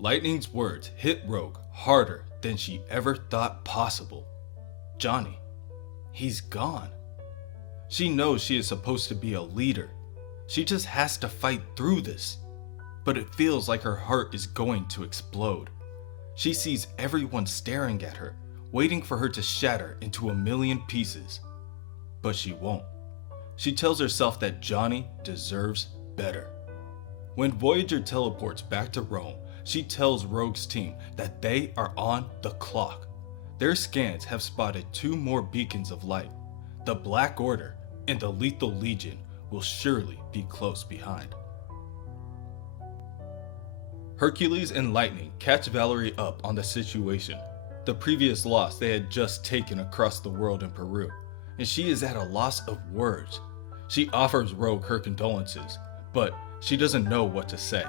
Lightning's words hit Rogue harder than she ever thought possible. Johnny, he's gone. She knows she is supposed to be a leader. She just has to fight through this. But it feels like her heart is going to explode. She sees everyone staring at her, waiting for her to shatter into a million pieces. But she won't. She tells herself that Johnny deserves better. When Voyager teleports back to Rome, she tells Rogue's team that they are on the clock. Their scans have spotted 2 more beacons of light. The Black Order and the Lethal Legion will surely be close behind. Hercules and Lightning catch Valerie up on the situation, the previous loss they had just taken across the world in Peru, and she is at a loss of words. She offers Rogue her condolences, but she doesn't know what to say.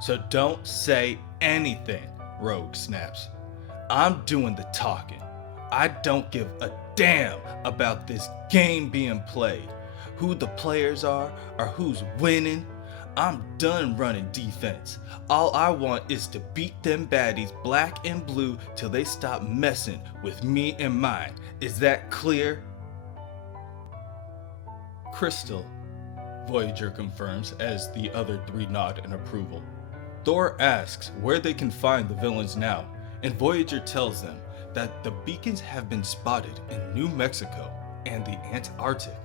"So don't say anything," Rogue snaps. "I'm doing the talking. I don't give a damn about this game being played, who the players are or who's winning. I'm done running defense. All I want is to beat them baddies black and blue till they stop messing with me and mine. Is that clear?" "Crystal," Voyager confirms as the other 3 nod in approval. Thor asks where they can find the villains now, and Voyager tells them that the beacons have been spotted in New Mexico and the Antarctic,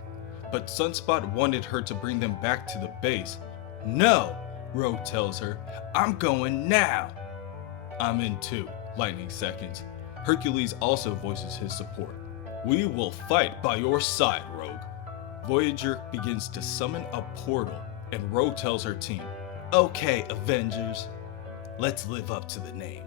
but Sunspot wanted her to bring them back to the base. "No," Rogue tells her, "I'm going now." "I'm in too," Lightning seconds. Hercules also voices his support. "We will fight by your side, Rogue." Voyager begins to summon a portal, and Rogue tells her team, "Okay, Avengers, let's live up to the name."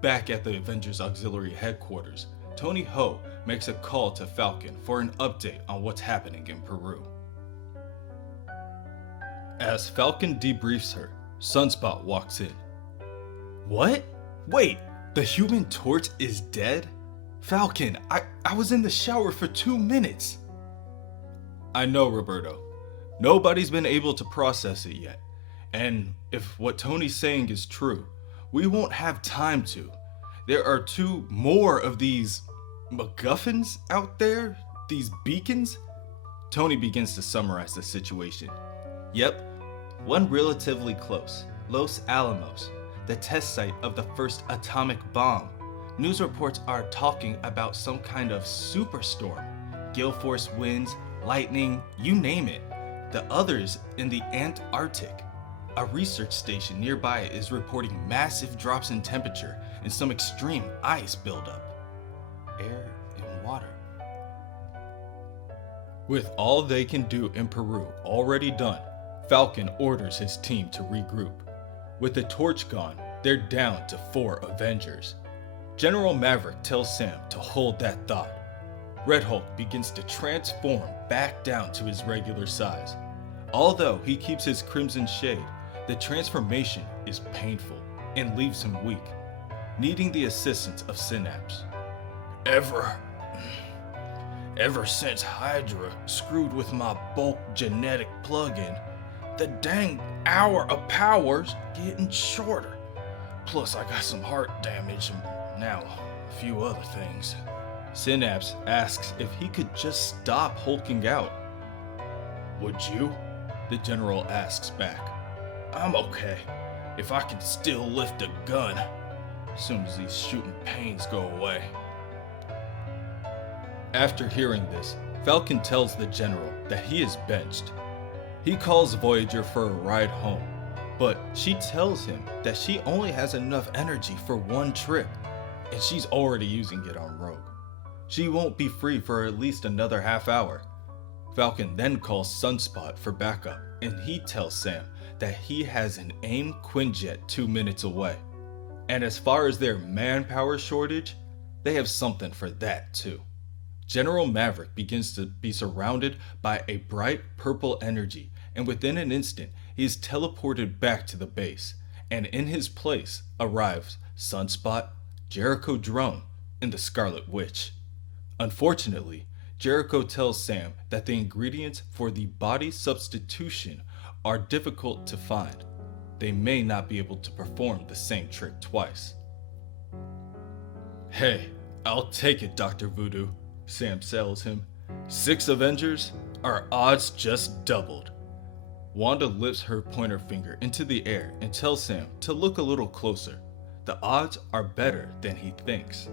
Back at the Avengers Auxiliary Headquarters, Tony Ho makes a call to Falcon for an update on what's happening in Peru. As Falcon debriefs her, Sunspot walks in. "What? Wait, the Human Torch is dead? Falcon, I was in the shower for 2 minutes." "I know, Roberto. Nobody's been able to process it yet. And if what Tony's saying is true, we won't have time to. There are 2 more of these MacGuffins out there, these beacons." Tony begins to summarize the situation. "Yep, one relatively close, Los Alamos, the test site of the first atomic bomb. News reports are talking about some kind of superstorm, gale force winds, lightning, you name it. The others in the Antarctic. A research station nearby is reporting massive drops in temperature and some extreme ice buildup. Air and water." With all they can do in Peru already done, Falcon orders his team to regroup. With the torch gone, they're down to 4 Avengers. General Maverick tells Sam to hold that thought. Red Hulk begins to transform back down to his regular size. Although he keeps his crimson shade, the transformation is painful and leaves him weak, needing the assistance of Synapse. Ever since Hydra screwed with my bulk genetic plug-in, the dang hour of power's getting shorter. Plus I got some heart damage and now a few other things." Synapse asks if he could just stop hulking out. "Would you?" the general asks back. "I'm okay, if I can still lift a gun, as soon as these shooting pains go away." After hearing this, Falcon tells the general that he is benched. He calls Voyager for a ride home, but she tells him that she only has enough energy for 1 trip, and she's already using it on Rogue. She won't be free for at least another half hour. Falcon then calls Sunspot for backup, and he tells Sam that he has an AIM Quinjet 2 minutes away. And as far as their manpower shortage, they have something for that too. General Maverick begins to be surrounded by a bright purple energy, and within an instant, he is teleported back to the base, and in his place arrives Sunspot, Jericho Drone, and the Scarlet Witch. Unfortunately, Jericho tells Sam that the ingredients for the body substitution are difficult to find. they may not be able to perform the same trick twice. Hey, I'll take it, Dr. Voodoo, Sam tells him. 6 Avengers? Our odds just doubled. Wanda lifts her pointer finger into the air and tells Sam to look a little closer. The odds are better than he thinks.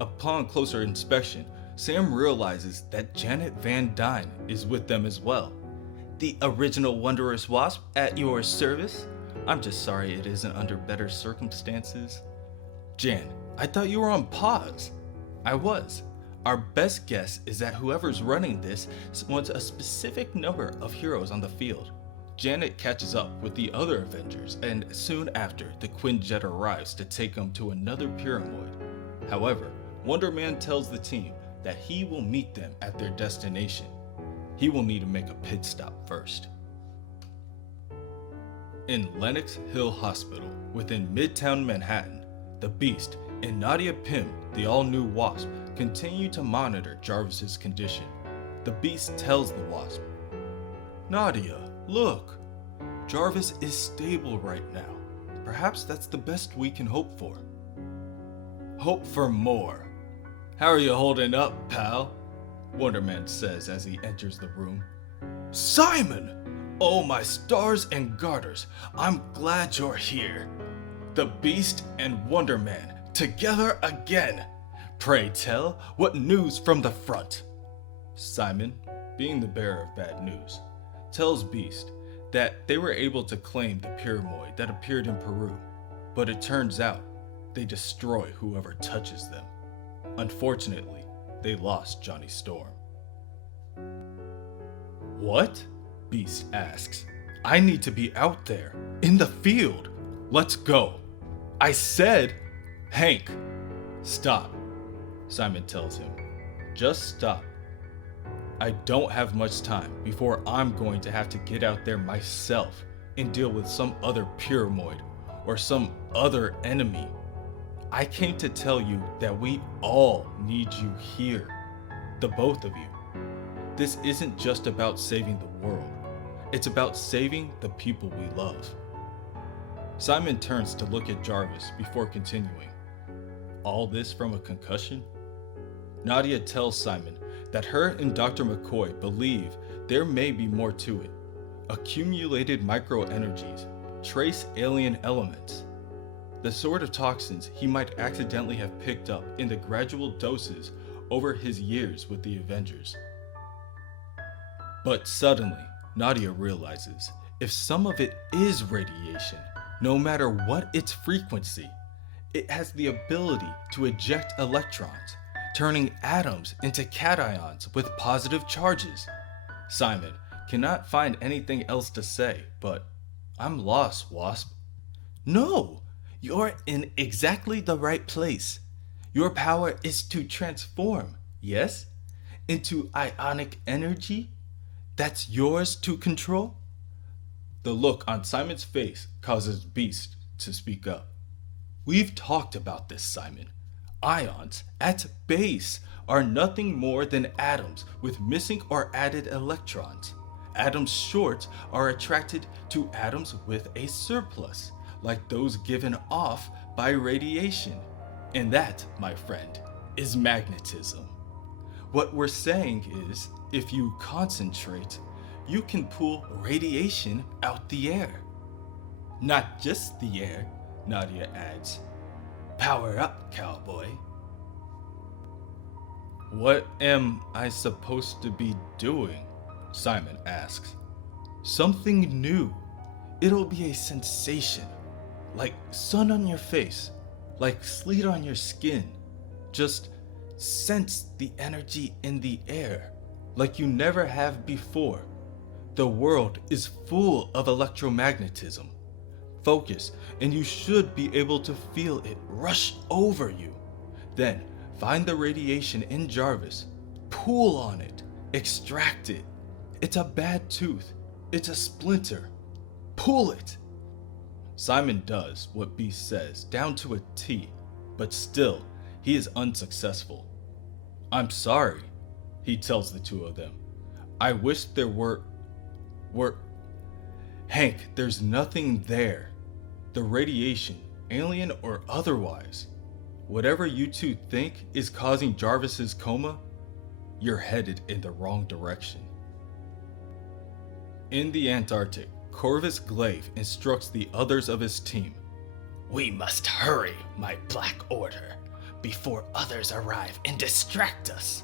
Upon closer inspection, Sam realizes that Janet Van Dyne is with them as well. The original Wondrous Wasp at your service? I'm just sorry it isn't under better circumstances. Jan, I thought you were on pause. I was. Our best guess is that whoever's running this wants a specific number of heroes on the field. Janet catches up with the other Avengers, and soon after, the Quinjet arrives to take them to another pyramid. However, Wonder Man tells the team that he will meet them at their destination. He will need to make a pit stop first. In Lenox Hill Hospital, within Midtown Manhattan, the Beast and Nadia Pym, the all-new Wasp, continue to monitor Jarvis's condition. The Beast tells the Wasp, Nadia, look, Jarvis is stable right now. Perhaps that's the best we can hope for. Hope for more. How are you holding up, pal? Wonder Man says as he enters the room. Simon! Oh, my stars and garters, I'm glad you're here. The Beast and Wonder Man, together again. Pray tell, what news from the front? Simon, being the bearer of bad news, tells Beast that they were able to claim the pyramid that appeared in Peru, but it turns out they destroy whoever touches them. Unfortunately, they lost Johnny Storm. What? Beast asks. I need to be out there, in the field. Let's go. I said, Hank. Stop, Simon tells him. Just stop. I don't have much time before I'm going to have to get out there myself and deal with some other pyramid or some other enemy. I came to tell you that we all need you here, the both of you. This isn't just about saving the world. It's about saving the people we love. Simon turns to look at Jarvis before continuing. All this from a concussion? Nadia tells Simon that her and Dr. McCoy believe there may be more to it. Accumulated microenergies, trace alien elements, the sort of toxins he might accidentally have picked up in the gradual doses over his years with the Avengers. But suddenly, Nadia realizes if some of it is radiation, no matter what its frequency, it has the ability to eject electrons, turning atoms into cations with positive charges. Simon cannot find anything else to say, but I'm lost, Wasp. No, you're in exactly the right place. Your power is to transform, yes, into ionic energy that's yours to control. The look on Simon's face causes Beast to speak up. We've talked about this, Simon. Ions, at base, are nothing more than atoms with missing or added electrons. Atoms short are attracted to atoms with a surplus, like those given off by radiation. And that, my friend, is magnetism. What we're saying is, if you concentrate, you can pull radiation out the air. Not just the air, Nadia adds. Power up, cowboy. What am I supposed to be doing? Simon asks. Something new. It'll be a sensation. Like sun on your face. Like sleet on your skin. Just sense the energy in the air. Like you never have before. The world is full of electromagnetism. Focus, and you should be able to feel it rush over you. Then, find the radiation in Jarvis, pull on it, extract it. It's a bad tooth. It's a splinter. Pull it. Simon does what Beast says down to a T, but still, he is unsuccessful. I'm sorry, he tells the two of them. I wish there were... Hank, there's nothing there. The radiation, alien or otherwise, whatever you two think is causing Jarvis's coma, you're headed in the wrong direction. In the Antarctic, Corvus Glaive instructs the others of his team. We must hurry, my Black Order, before others arrive and distract us.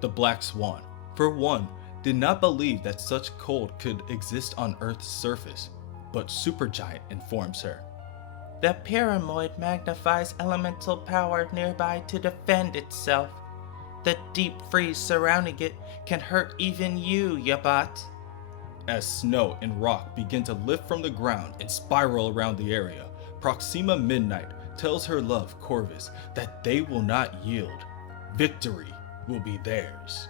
The Black Swan, for one, did not believe that such cold could exist on Earth's surface, but Supergiant informs her. The Pyramid magnifies elemental power nearby to defend itself. The deep freeze surrounding it can hurt even you, Yabat. As snow and rock begin to lift from the ground and spiral around the area, Proxima Midnight tells her love, Corvus, that they will not yield. Victory will be theirs.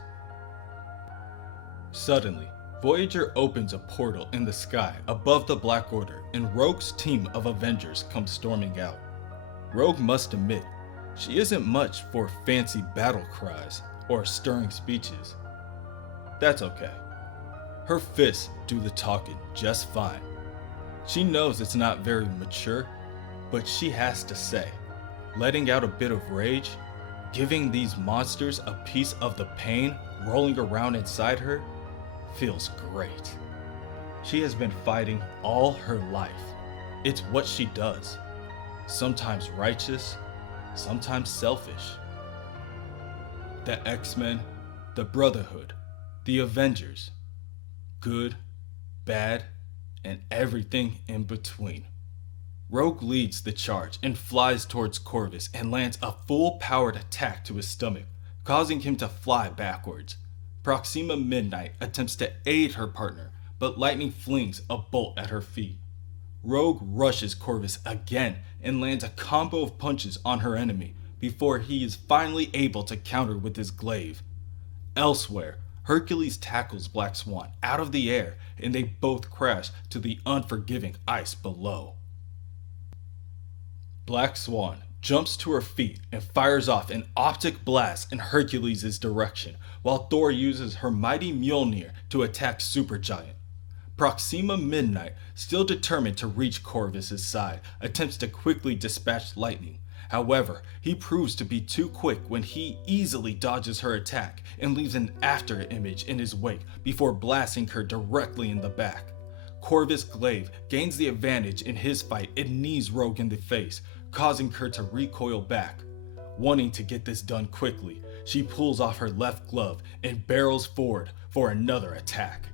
Suddenly, Voyager opens a portal in the sky above the Black Order, and Rogue's team of Avengers comes storming out. Rogue must admit, she isn't much for fancy battle cries or stirring speeches. That's okay. Her fists do the talking just fine. She knows it's not very mature, but she has to say, letting out a bit of rage, giving these monsters a piece of the pain rolling around inside her, feels great. She has been fighting all her life. It's what she does. Sometimes righteous, sometimes selfish. The X-Men, the Brotherhood, the Avengers. Good, bad, and everything in between. Rogue leads the charge and flies towards Corvus and lands a full-powered attack to his stomach, causing him to fly backwards. Proxima Midnight attempts to aid her partner, but lightning flings a bolt at her feet. Rogue rushes Corvus again and lands a combo of punches on her enemy before he is finally able to counter with his glaive. Elsewhere, Hercules tackles Black Swan out of the air and they both crash to the unforgiving ice below. Black Swan jumps to her feet and fires off an optic blast in Hercules' direction, while Thor uses her mighty Mjolnir to attack Supergiant. Proxima Midnight, still determined to reach Corvus' side, attempts to quickly dispatch Lightning. However, he proves to be too quick when he easily dodges her attack and leaves an after image in his wake before blasting her directly in the back. Corvus Glaive gains the advantage in his fight and knees Rogue in the face, causing her to recoil back. Wanting to get this done quickly, she pulls off her left glove and barrels forward for another attack.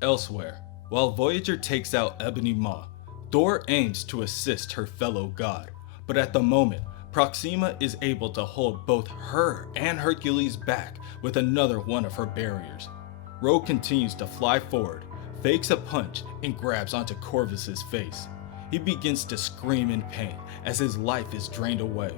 Elsewhere, while Voyager takes out Ebony Maw, Thor aims to assist her fellow god, but at the moment, Proxima is able to hold both her and Hercules back with another one of her barriers. Rogue continues to fly forward, fakes a punch, and grabs onto Corvus' face. He begins to scream in pain as his life is drained away.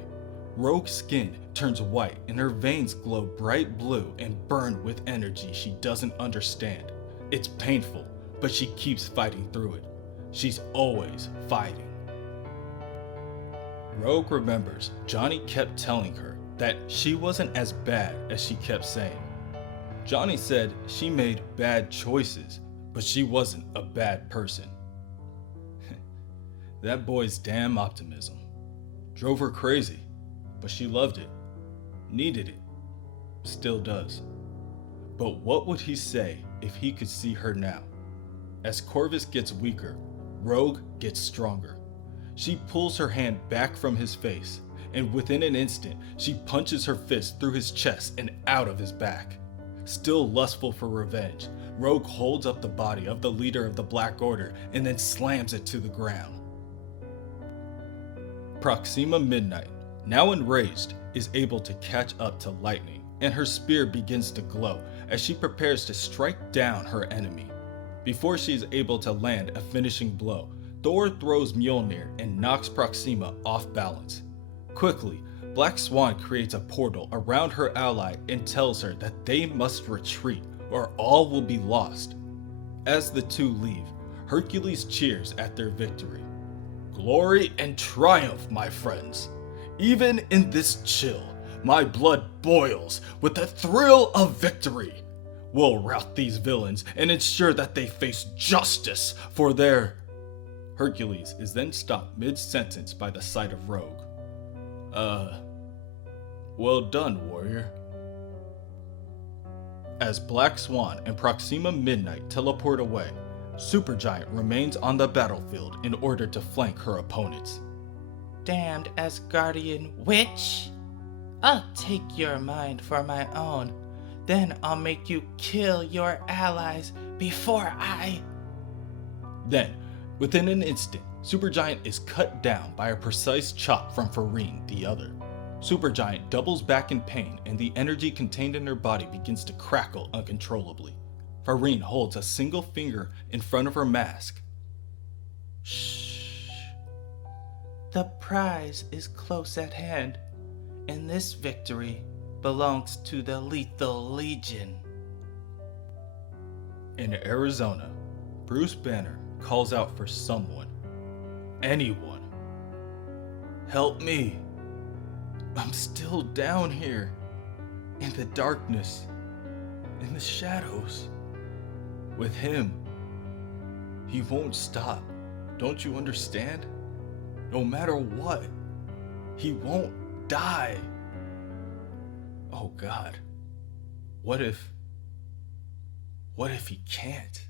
Rogue's skin turns white and her veins glow bright blue and burn with energy she doesn't understand. It's painful, but she keeps fighting through it. She's always fighting. Rogue remembers Johnny kept telling her that she wasn't as bad as she kept saying. Johnny said she made bad choices, but she wasn't a bad person. That boy's damn optimism drove her crazy, but she loved it, needed it, still does. But what would he say if he could see her now? As Corvus gets weaker, Rogue gets stronger. She pulls her hand back from his face, and within an instant, she punches her fist through his chest and out of his back. Still lustful for revenge, Rogue holds up the body of the leader of the Black Order and then slams it to the ground. Proxima Midnight, now enraged, is able to catch up to Lightning, and her spear begins to glow as she prepares to strike down her enemy. Before she is able to land a finishing blow, Thor throws Mjolnir and knocks Proxima off balance. Quickly, Black Swan creates a portal around her ally and tells her that they must retreat or all will be lost. As the two leave, Hercules cheers at their victory. Glory and triumph, my friends. Even in this chill, my blood boils with the thrill of victory. We'll rout these villains and ensure that they face justice for their... Hercules is then stopped mid-sentence by the sight of Rogue. Well done, warrior. As Black Swan and Proxima Midnight teleport away, Supergiant remains on the battlefield in order to flank her opponents. Damned Asgardian witch! I'll take your mind for my own. Then I'll make you kill your allies before I... Then, within an instant, Supergiant is cut down by a precise chop from Farine, the other. Supergiant doubles back in pain, and the energy contained in her body begins to crackle uncontrollably. Farine holds a single finger in front of her mask. Shh. The prize is close at hand, and this victory belongs to the Lethal Legion. In Arizona, Bruce Banner calls out for someone. Anyone. Help me. I'm still down here. In the darkness. In the shadows. With him. He won't stop. Don't you understand? No matter what. He won't die. Oh God. What if he can't?